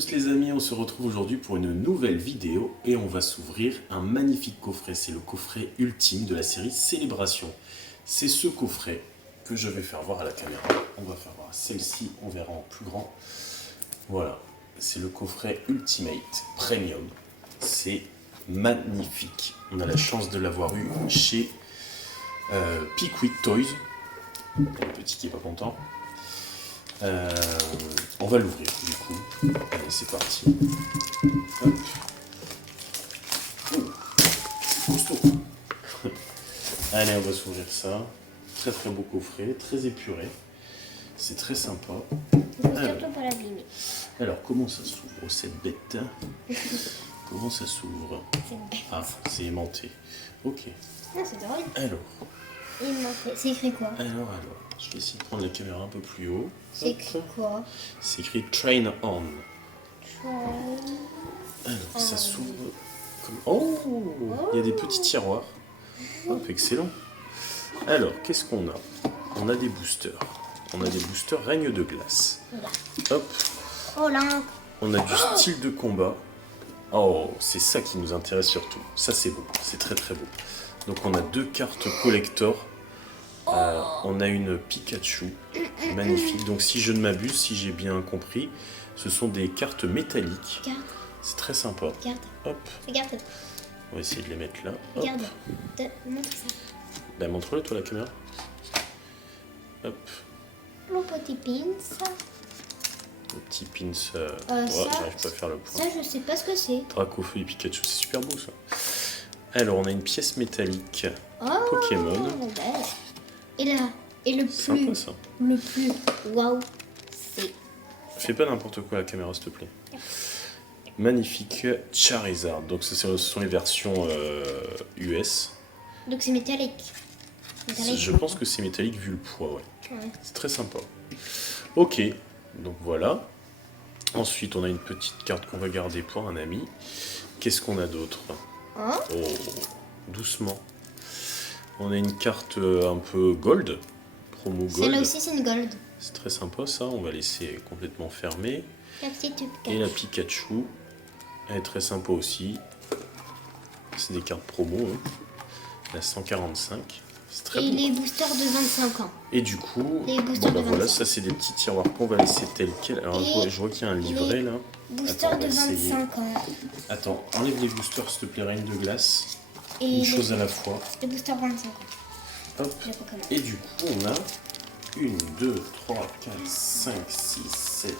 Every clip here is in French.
tous les amis, on se retrouve aujourd'hui pour une nouvelle vidéo et on va s'ouvrir un magnifique coffret. C'est le coffret ultime de la série Célébration. C'est ce coffret que je vais faire voir à la caméra. On va faire voir celle-ci, on verra en plus grand. Voilà, c'est le coffret Ultimate Premium. C'est magnifique. On a la chance de l'avoir eu chez Pickwick Toys. Le petit qui est pas content. On va l'ouvrir du coup. Allez, c'est parti. Hop. Oh, costaud. Allez, on va s'ouvrir ça. Très très beau coffret, très épuré. C'est très sympa. Surtout pas l'abîmer. Alors, comment ça s'ouvre cette bête? Comment ça s'ouvre? Ah, c'est aimanté. Ok. Non, c'est drôle. Alors. C'est écrit quoi? Alors. Je vais essayer de prendre la caméra un peu plus haut. C'est écrit quoi? C'est écrit Train On. Train. Alors, ça s'ouvre comme... Oh, il y a des petits tiroirs. Hop, excellent. Alors, qu'est-ce qu'on a? On a des boosters. On a des boosters règne de glace. Hop. Oh là. On a du style de combat. Oh, c'est ça qui nous intéresse surtout. Ça, c'est beau. C'est très très beau. Donc, on a deux cartes collector. On a une Pikachu. Magnifique. Donc, si je ne m'abuse, si j'ai bien compris, ce sont des cartes métalliques. Regarde. C'est très sympa. Regarde. Hop. Regarde. On va essayer de les mettre là. Hop. Regarde. Montre ça. Ben, montre-le, toi, la caméra. Hop. Mon petit pins. Le petit pins. Ça, j'arrive pas à faire le point. Ça, je sais pas ce que c'est. Dracofeu et Pikachu, c'est super beau ça. Alors, on a une pièce métallique Oh, Pokémon. belle. Et là, et le Sympa plus, ça. waouh, c'est... Fais pas n'importe quoi à la caméra, s'il te plaît. Magnifique Charizard. Donc, ce sont les versions US. Donc c'est métallique. Je pense que c'est métallique vu le poids, ouais. Ouais. C'est très sympa. Ok, donc voilà. Ensuite, on a une petite carte qu'on va garder pour un ami. Qu'est-ce qu'on a d'autre? Hein? Oh, doucement. On a une carte un peu gold, promo gold. Celle-là aussi c'est une gold. C'est très sympa ça, on va laisser complètement fermé. La petite Pikachu. Et la Pikachu, elle est très sympa aussi. C'est des cartes promo, hein. La 145. C'est très Et beau. les boosters de 25 ans. Et du coup, Les boosters de voilà, 25. ça c'est des petits tiroirs qu'on va laisser tel quel. Alors je vois qu'il y a un livret là. Booster Attends, on de va essayer. 25 ans. Attends, enlève les boosters s'il te plaît, reine de glace. Et Une chose à la fois. Les boosters 25 ans. Hop. Le Pokémon. Et du coup, on a 1, 2, 3, 4, 5, 6, 7,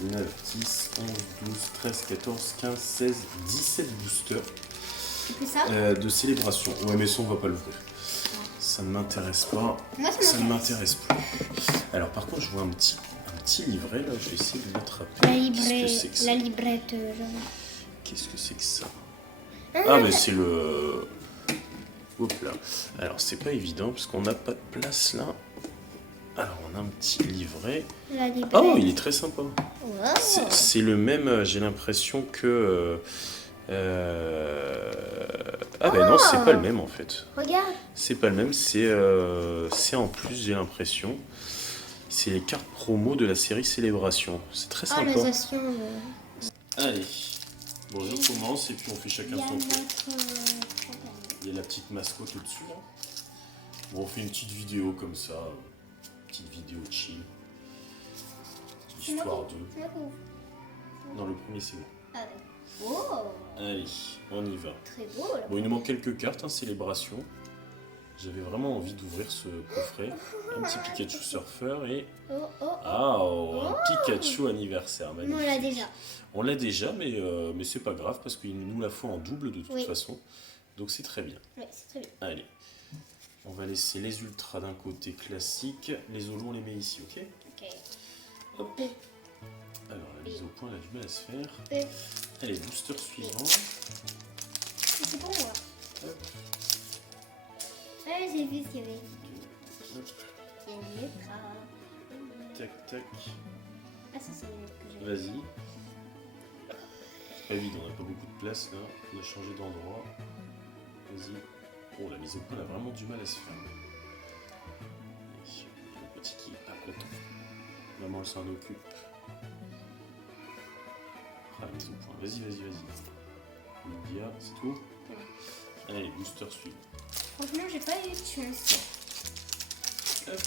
8, 9, 10, 11, 12, 13, 14, 15, 16, 17 boosters Tu fais ça? de célébration. Ouais, mais ça, on va pas l'ouvrir. Ça ne m'intéresse pas. Moi, Ça ne m'intéresse plus. Alors, par contre, je vois un petit livret là. Je vais essayer de l'attraper. Qu'est-ce que c'est que ça? La librette, genre. Qu'est-ce que c'est que ça? Ah, mais c'est le... Hop là. Alors, c'est pas évident parce qu'on n'a pas de place là. Alors, on a un petit livret. La librette. Oh, il est très sympa. Wow. C'est le même, j'ai l'impression que... Ah ben non, c'est pas le même en fait. Regarde. C'est pas le même, c'est en plus, j'ai l'impression. C'est les cartes promo de la série Célébration. C'est très Oh, sympa. les actions. Allez, bon, je commence et puis on fait chacun Il y a son tour. notre... Il y a la petite mascotte au-dessus là. Bon, on fait une petite vidéo comme ça. Petite vidéo chill. Histoire de... Non, le premier c'est bon. Ah, oh, Allez, on y va. très beau là. Bon, il nous manque quelques cartes, hein, Célébration. J'avais vraiment envie d'ouvrir ce coffret. Un petit Pikachu surfeur et... Ah, un Pikachu anniversaire, Nous, magnifique. on l'a déjà. On l'a déjà, mais c'est pas grave parce qu'il nous la faut en double de toute façon. Donc c'est très bien. Oui, c'est très bien. Allez, on va laisser les ultras d'un côté classique. Les holos, on les met ici, ok? Ok. Hop. Alors, la mise au point, elle a du mal à se faire. Allez, booster suivant. C'est pour moi. Hop. Ouais, j'ai vu ce qu'il y avait. Hop. Il y a une lettre. Tac, tac. Ah, ça, c'est une lettre que j'ai. Vas-y. C'est pas évident, on n'a pas beaucoup de place là. On a changé d'endroit. Vas-y. Oh, la mise au point a vraiment du mal à se faire. Le petit qui est pas content. Maman, elle s'en occupe. Ah, mise au point. Vas-y. Lugia, c'est tout. Allez, booster suivant. Franchement, j'ai pas eu de chance. Hop.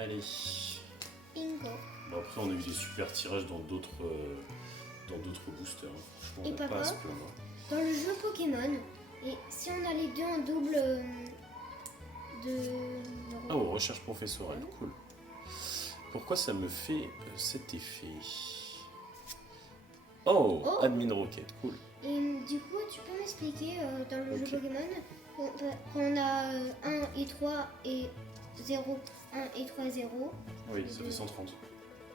Allez. Bingo. Bon, après, on a eu des super tirages dans d'autres boosters. Franchement, Et on n'a pas à se papa plaindre. Dans le jeu Pokémon, et si on a les deux en double de... Oh, recherche professorale, cool. Pourquoi ça me fait cet effet? Oh, Oh. Admin Rocket, cool. Et du coup, tu peux m'expliquer dans le Ok. jeu Pokémon, on a 1 et 3 et 0, 1 et 3, 0. Oui, ça fait 130.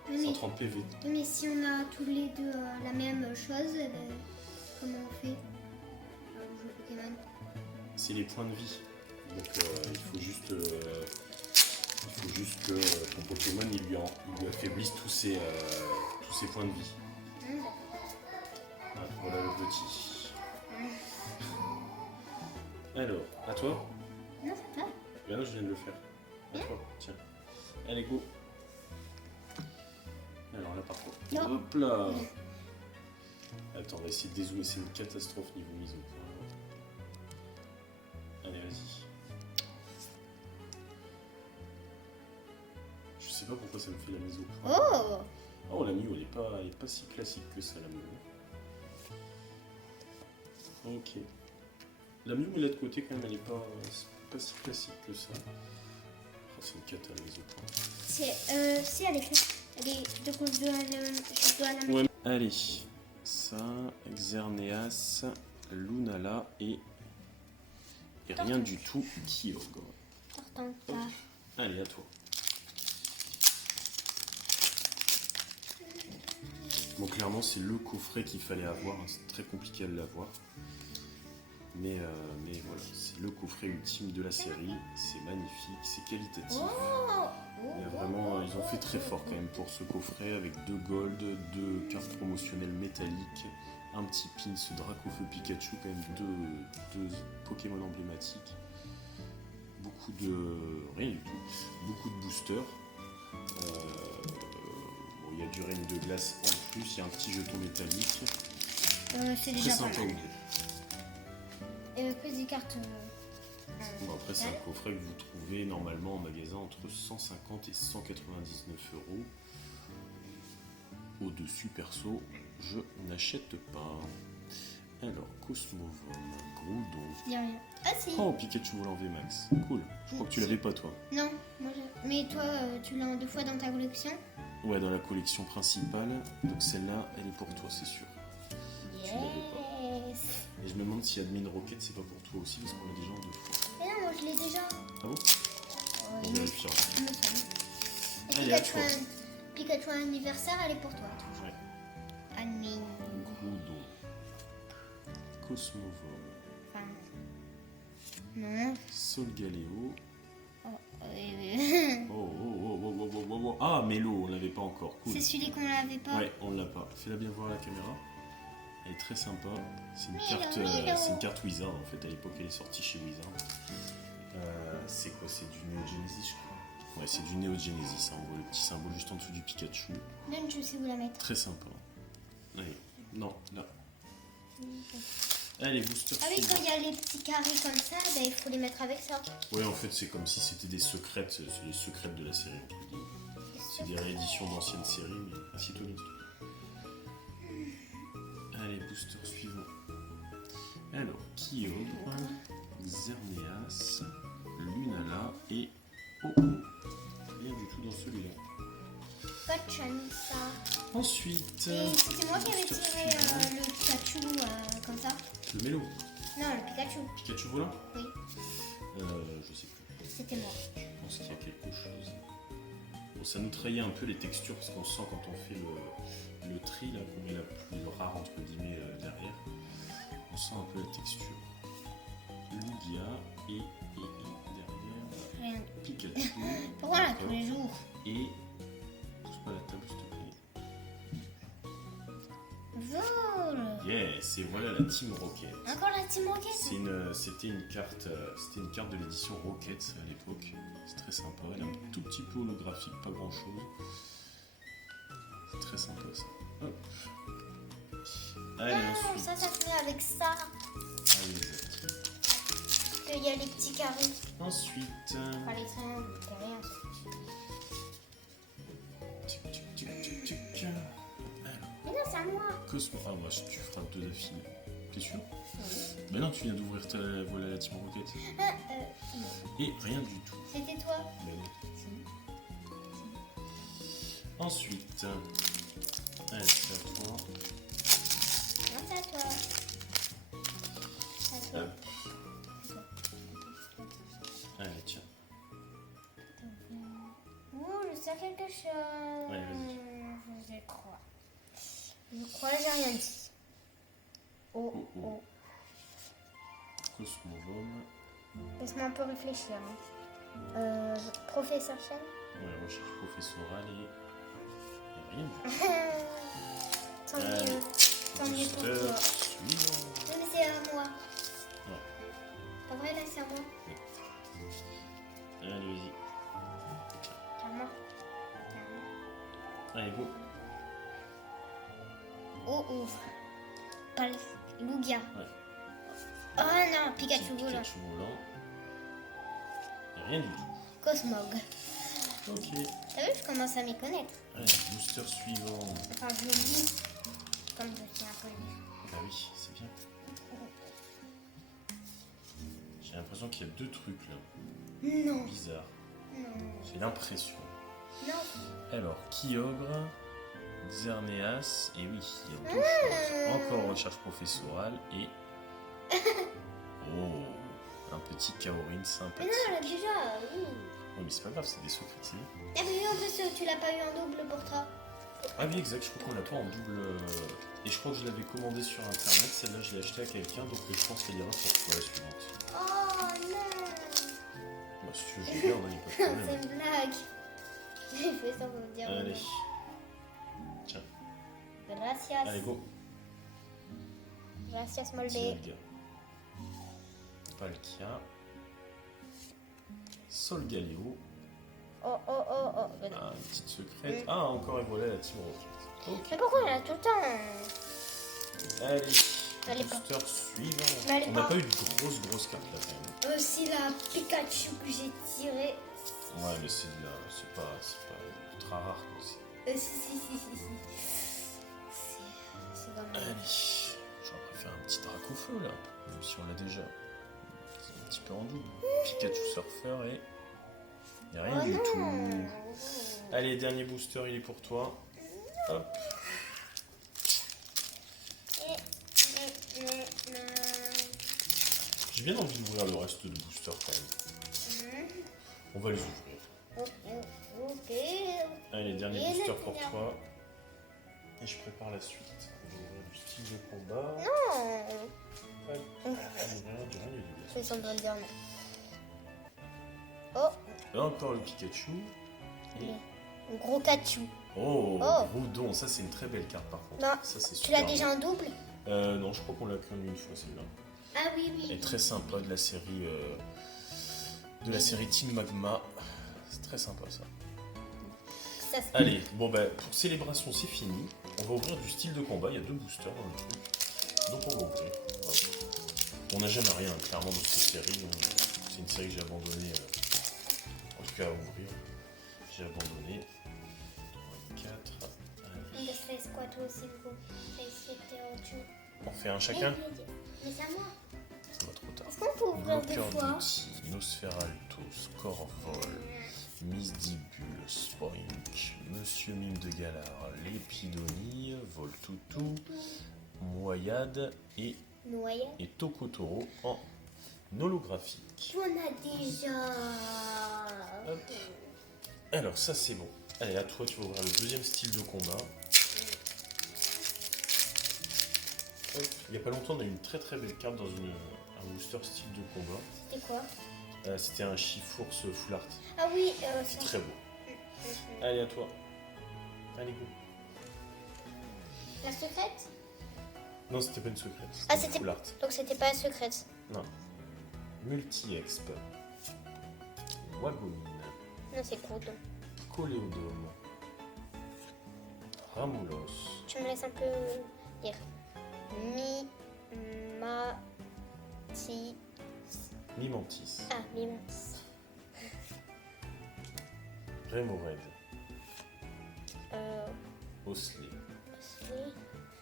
Mais, 130 PV. mais si on a tous les deux la même chose, eh ben, comment on fait dans le jeu Pokémon? C'est les points de vie. Donc il faut juste que ton Pokémon il lui affaiblisse tous ses points de vie. Ah, voilà le petit. Alors, à toi? Non, ça va. Ben non, je viens de le faire. À toi, tiens. Allez, go. Alors là, par contre. Non. Hop là. Attends, on va essayer de dézoomer, c'est une catastrophe niveau mise au point. Allez, vas-y. Je sais pas pourquoi ça me fait la mise au point. Oh! Oh, la Mew, elle est pas si classique que ça, la Mew. Ok. La Mew, elle est de côté quand même, elle est pas si classique que ça. Oh, c'est une cata la mise au point. Si elle est faite. Elle est de cause de je dois la mettre. Ouais. Allez, ça, Xerneas, Lunala et rien du tout Kyogre. Pourtant pas. Allez, à toi. Bon, clairement, c'est le coffret qu'il fallait avoir. Hein. C'est très compliqué à l'avoir. Mais voilà, c'est le coffret ultime de la série. C'est magnifique, c'est qualitatif. Oh! Mais vraiment, ils ont fait très fort quand même pour ce coffret avec 2 gold, 2 cartes promotionnelles métalliques, un petit pins Dracofeu Pikachu, quand même deux Pokémon emblématiques, beaucoup de... rien du tout, beaucoup de boosters. Bon, il y a du règne de glace en plus, il y a un petit jeton métallique. C'est Très déjà pas sympa à mal. ouvrir. Et plus des cartes. Bon, après, c'est un coffret que vous trouvez normalement en magasin entre 150 et 199 euros. Au-dessus, perso, je n'achète pas. Alors, Cosmovum, Groudon. Y a rien. Ah si! Oh, Pikachu volant VMAX. Cool. Je crois que tu l'avais pas, toi. Non, moi mais toi, tu l'as 2 fois dans ta collection? Ouais, dans la collection principale. Donc celle-là, elle est pour toi, c'est sûr. Tu l'avais pas. Yes! Et je me demande si Admin Rocket, c'est pas pour toi aussi, parce qu'on l'a déjà en 2 fois. Mais non, moi je l'ai déjà. Ah bon? Ouais, On vérifiera. il me semble. Et Allez, à toi. Pikachu anniversaire, elle est pour toi. Ouais. Admin. Groudon. Cosmovum. Enfin. Non. Solgaleo. Oh, Oh. Ah, Mélo, on l'avait pas encore. Cool. c'est celui qu'on l'avait pas. Ouais, on l'a pas. Fais-la bien voir à la caméra. Elle est très sympa. C'est une, Milo, carte, Milo. c'est une carte Wizard en fait. À l'époque, elle est sortie chez Wizard. C'est quoi? C'est du Neo Genesis, je crois. Ouais, c'est du Neo Genesis. Hein. On voit le petit symbole juste en dessous du Pikachu. Donne, je sais où la mettre. Très sympa. Allez, non, là. Allez, booster. Ah oui, suivant. quand il y a les petits carrés comme ça, ben, il faut les mettre avec ça. Ouais, en fait, c'est comme si c'était des secrets. C'est les secrets de la série. C'est des rééditions d'anciennes séries, mais assieds-toi bien. Allez, booster suivant. Alors, Kyogre, Xerneas, Lunala et Oh-Oh. Rien du tout dans celui-là. Pas de chance, ça. Ensuite, Et c'était moi qui avais booster tiré suivant. le Pikachu comme ça. Le Mélo. Non, le Pikachu. Pikachu volant. Oui, Je sais plus. c'était moi. Je pense qu'il y a quelque chose. Bon, ça nous trahit un peu les textures parce qu'on sent quand on fait le tri, là, qu'on met la plus rare entre guillemets derrière. On sent un peu la texture. Lugia et derrière Rien. Pikachu. Pourquoi là D'accord. tous les jours? Et pousse pas la table s'il te plaît. Vol. Yes, et voilà la Team Rocket. Encore la Team Rocket. C'était une carte de l'édition Rocket à l'époque. C'est très sympa. Elle est un tout petit peu holographique, pas grand chose. C'est très sympa ça. Hop. Allez, Non, ensuite. ça se fait avec ça. Allez, Zach. Parce qu'il y a les petits carrés. Ensuite. Enfin, les trains, c'est rien. Tic, tic, tic, tic, tic. Alors, Mais non, c'est à moi. Cosmo. Ah, moi, tu feras deux d'affilée. T'es sûr? Mais non, tu viens d'ouvrir ta voile à la Team Rocket. Et rien du tout. C'était toi. Mais non. Ensuite. Allez, c'est à toi. Non, c'est à toi. C'est à toi. Hop. Allez, tiens. Ouh, je sais quelque chose. Ouais, vas-y. Je crois. Je crois, j'ai rien dit. Oh, Oh, oh. oh. Cosmovome. Laisse-moi un peu réfléchir. Hein. Professeur Chen. Ouais, recherche professorale et. Y a rien du tout. Tant mieux. Tant mieux pour Booster toi. suivant. Non, mais c'est à moi. Ouais. Pas vrai, là, c'est à moi. Allez, vas-y. C'est à moi. Allez, go. Oh, ouvre. Pas le Lugia. Ouais. Oh non, Pikachu Petit volant. Pikachu volant. Y a rien du tout. Cosmog. Ok. T'as vu, je commence à m'y connaître. Allez, booster suivant. Enfin, je le dis. Comme je suis un peu lire. Ah oui, c'est bien. J'ai l'impression qu'il y a deux trucs là. Non. Bizarre. Non. J'ai l'impression. Non. Alors, Kyogre, Xerneas, et oui, il y a deux choses. Encore recherche professorale et. Oh, un petit Kaorin Mais sympathique. non, là, déjà, oui. Oh, mais c'est pas grave, c'est des secrets, c'est bien. Ah, mais oui, en plus, tu l'as pas eu en double portrait. Ah oui, exact, je crois qu'on l'a pas en double. Et je crois que je l'avais commandé sur internet, celle-là je l'ai achetée à quelqu'un, donc je pense qu'elle ira pour toi la suivante. Oh non. Bah, si tu veux, je garde, il n'y a pas de C'est problème. une blague. J'ai fait ça pour me dire. Allez. Tiens, Gracias. allez, go. Gracias, Molde. Dialga. Palkia. Solgaleo. Oh, oh, oh, oh. Ben non. Ah, une petite secrète. Ah, encore et voilà la Team Rocket. Ok. Mais pourquoi il y en a tout le temps Allez. Elle est Booster suivant. Mais elle est On n'a pas- pas eu de grosses cartes là quand même. Aussi la Pikachu que j'ai tirée. Ouais, mais c'est pas ultra rare quoi. Si. C'est vraiment... Allez. J'aurais préféré un petit Dracofeu là. Même si on l'a déjà. C'est un petit peu en double. Pikachu Surfer et. Y a rien Oh du non. tout. Allez, dernier booster, il est pour toi. Hop. J'ai bien envie d'ouvrir le reste de boosters quand même. On va les ouvrir. Ok. Allez, dernier Et booster le pour dernier. toi. Et je prépare la suite. On va ouvrir du style de combat. Non. Hop. On va ouvrir du rien du Fais semblant de dire non. Oh, Là encore le Pikachu. Et... le gros Kachu. Oh, Oh. Groudon, ça c'est une très belle carte par contre. Non, Ça, c'est tu l'as super déjà beau. en double? Non, je crois qu'on l'a qu'en une fois celle-là. Ah oui, Elle est oui. très sympa de la série Team Magma. C'est très sympa ça. Ça se... Allez, bon bah pour célébration c'est fini. On va ouvrir du style de combat. Il y a deux boosters dans le truc. Donc on va ouvrir. Hop. On n'a jamais rien clairement dans cette série. C'est une série que j'ai abandonnée. En tout cas à ouvrir. J'ai abandonné. 3, 4. Allez. Mais c'est quoi toi aussi, Hugo? C'était au-dessus. On fait un chacun. Mais c'est à moi. Ça va trop tard. Est-ce qu'on peut ouvrir deux Bloqueur fois? d'outils, Nosferalto, Scorvol, Misdibule, Spoink, Monsieur Mime de Galar, Lépidonie, Voltoutou, Moyade et Noyade. Tokotoro en holographique. On a déjà. Hop. Alors ça c'est bon. Allez, à toi, tu vas ouvrir le deuxième style de combat. Hop. Il n'y a pas longtemps, on a eu une très très belle carte dans un booster style de combat. C'était quoi? C'était un Chifours Full Art. Ah oui, C'est très beau. Allez, à toi. Allez, go. La secrète? Non, c'était pas une secrète. Ah, une c'était- Full Art. Donc c'était pas la secrète. Non. Multi-Exp. Wagomine. Non, c'est cool. Coléodome. Ramoulos. Tu me laisses un peu lire. Mimantis. Ah, Mimantis. Remoraid. Osley.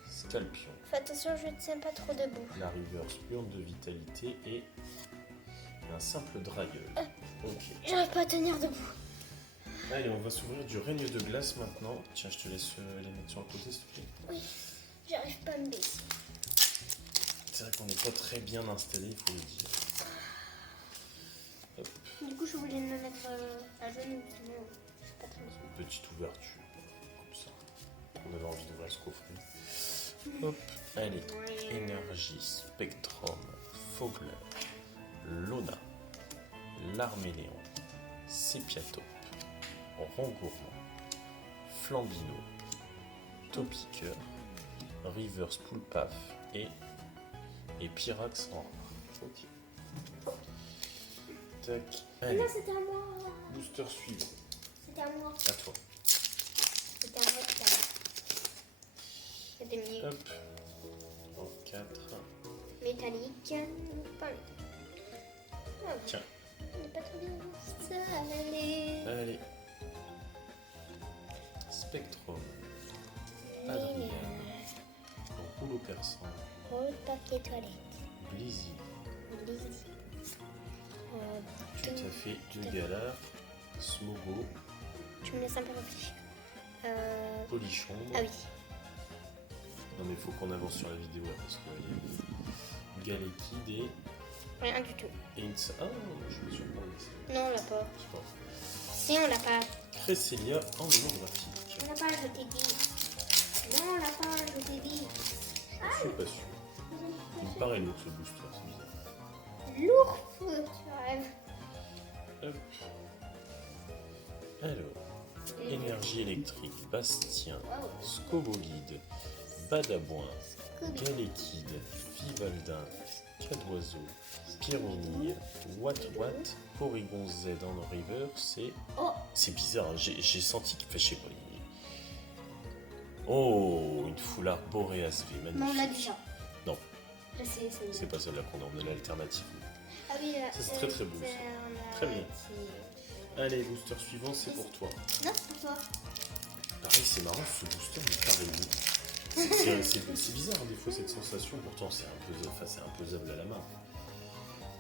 Scalpion. Fais attention, je ne tiens pas trop debout. La Reverse, urne de vitalité et un simple dragueul. Ok. J'arrive pas à tenir debout. Allez, on va s'ouvrir du règne de glace maintenant. Tiens, je te laisse les mettre sur le côté, s'il te plaît. Oui, j'arrive pas à me baisser. C'est vrai qu'on n'est pas très bien installé, il faut le dire. Hop, Du coup, je voulais me mettre à genoux, sinon je suis pas très bien. petite ouverture, comme ça. On avait envie d'ouvrir ce coffret. Hop, allez. Énergie, Spectrum, Fogler, Lona, Larméléon, Sépiatop, Rongourmand, Flambino, Topiqueur, Reverse Poulpaf et Pyrax en rare. Ok. Tac. Allez. Non, c'était à moi. Booster suivant. C'était à moi. À toi. C'était à moi tout à l'heure. C'était mis Hop. En 4. métallique. Pas métallique. Ah, Tiens. on n'est pas trop bien. Ça allait. Allez. Spectrum. Adrien. Rouleau perçant. Rôle papier toilette. Blizzy. Lise. Tout à fait. De Galar. Smogo. Tu me laisses un peu réfléchir. Polichon. Ah oui. Non mais il faut qu'on avance sur la vidéo là, parce que Galekid et Rien du tout. Insa. Ah, je me suis pas Non, on l'a pas. c'est pas. Si, on l'a pas. Cresselia en holographique. On l'a pas, je t'ai dit. Non, on l'a pas, je t'ai dit. Je suis pas sûr. Il me paraît lourd ce booster, c'est bizarre. Lourd, tu rêves. Hop. Alors, énergie électrique, Bastien, Scobolide, Badabouin, Galekid, Vivaldin, Cadoiseau, Pyronille, Watt, Porygon Z en river, c'est... Oh. C'est bizarre, hein, j'ai senti qu'il fait, je sais pas. Oh, une foulard Boreas V, magnifique. Non, on l'a déjà. Non. Je sais, C'est pas celle-là qu'on a, on a l'alternative. Ah oui, là. Ça, c'est très, très beau, ça. Très bien. Allez, booster suivant, c'est pour toi. Non, c'est pour toi. Pareil, c'est marrant, ce booster me paraît lourd. C'est bizarre, hein, des fois, cette sensation. Pourtant, c'est imposable à la main.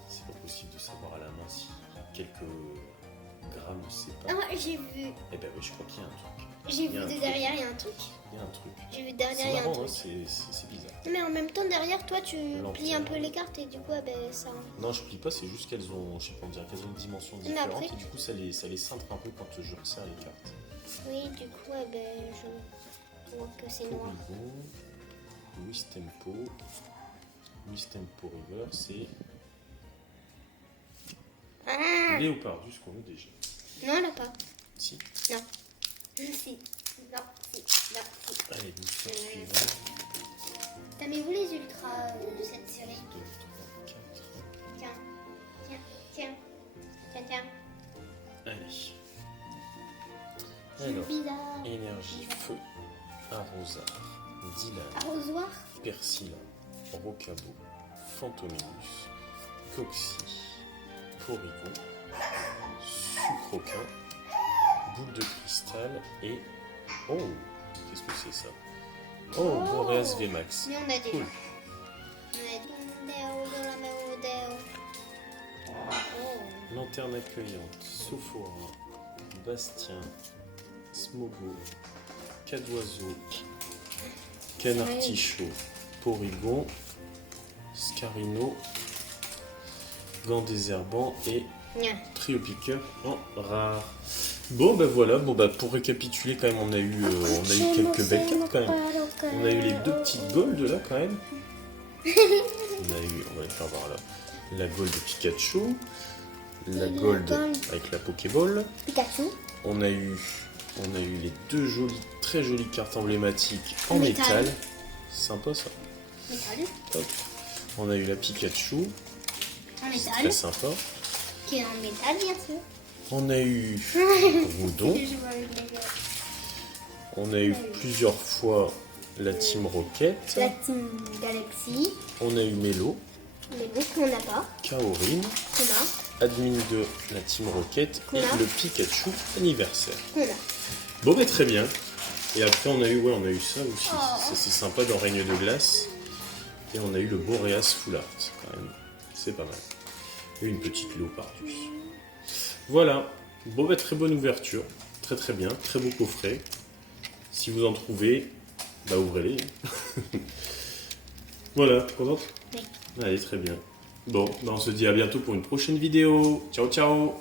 C'est pas possible de savoir à la main si quelques grammes ne séparent. Ah, ouais, j'ai vu. Eh ben oui, je crois qu'il y a un truc. J'ai Il y a vu un de truc. derrière, il y a un truc. Il y a un truc. J'ai vu derrière, C'est il y a un marrant, hein, truc. c'est bizarre. Mais en même temps, derrière toi, tu L'antenne. plies un peu les cartes et du coup, ah, ben, ça. Non, je plie pas, c'est juste qu'elles ont, je sais pas, on dirait qu'elles ont une dimension Mais différente après, et du coup, ça les cintre un peu quand je resserre les cartes. Oui, du coup, ah, ben, je vois que c'est noir. Porygon, Wistempo River, c'est Ah Léopardus qu'on a déjà. non, on l'a pas. Si. Non. Si. Non, si. Non, si. Allez, booster suivant. T'as mis où les ultras de cette série? 2, 3, 4. Tiens. Tiens. Tiens. Tiens, tiens. Allez. C'est Alors, bizarre. énergie, feu, arrosard, Dylan, Arrosoir. Persila, Rocabo, Fantominus, Coxy, Porygon, Sucroquin, Boule de cristal et... Oh, qu'est-ce que c'est ça? Oh, Boreas VMAX. Mais on a déjà. Cool. Oh. Lanterne accueillante, Sophora, Bastien, Smogo, Cadoiseau, Canartichaud, Porygon, Scarino, Gant désherbant et Nya. Trio Piqueur en rare. Bon bah voilà, pour récapituler quand même, on a eu quelques belles cartes quand même. On a eu les deux petites golds là quand même. On va les faire voir là. La gold de Pikachu, la gold avec la Pokéball. Pikachu. On a eu les deux très jolies cartes emblématiques en métal. Sympa ça. Métal. Hop. On a eu la Pikachu. En C'est métal. très sympa. Qui est en métal, bien sûr. On a eu Roudon. Je vois avec les gars. On a eu plusieurs fois la Team Rocket. La Team Galaxy. On a eu Mélo. Les mots qu'on n'a pas. Kaorin. Qu'on a. Admin de la Team Rocket. Qu'on Et a. le Pikachu anniversaire. Qu'on a. Bon, bah, très bien. Et après, on a eu ça aussi. Ça, c'est sympa dans Règne de Glace. Et on a eu le Boreas Full Art, quand même. C'est pas mal. Et une petite lot par-dessus. Voilà. Bon, bah, très bonne ouverture. Très très bien. Très beau coffret. Si vous en trouvez, bah, ouvrez-les. Voilà, t'es contente? Oui. Allez, très bien. Bon, bah, on se dit à bientôt pour une prochaine vidéo. Ciao, ciao!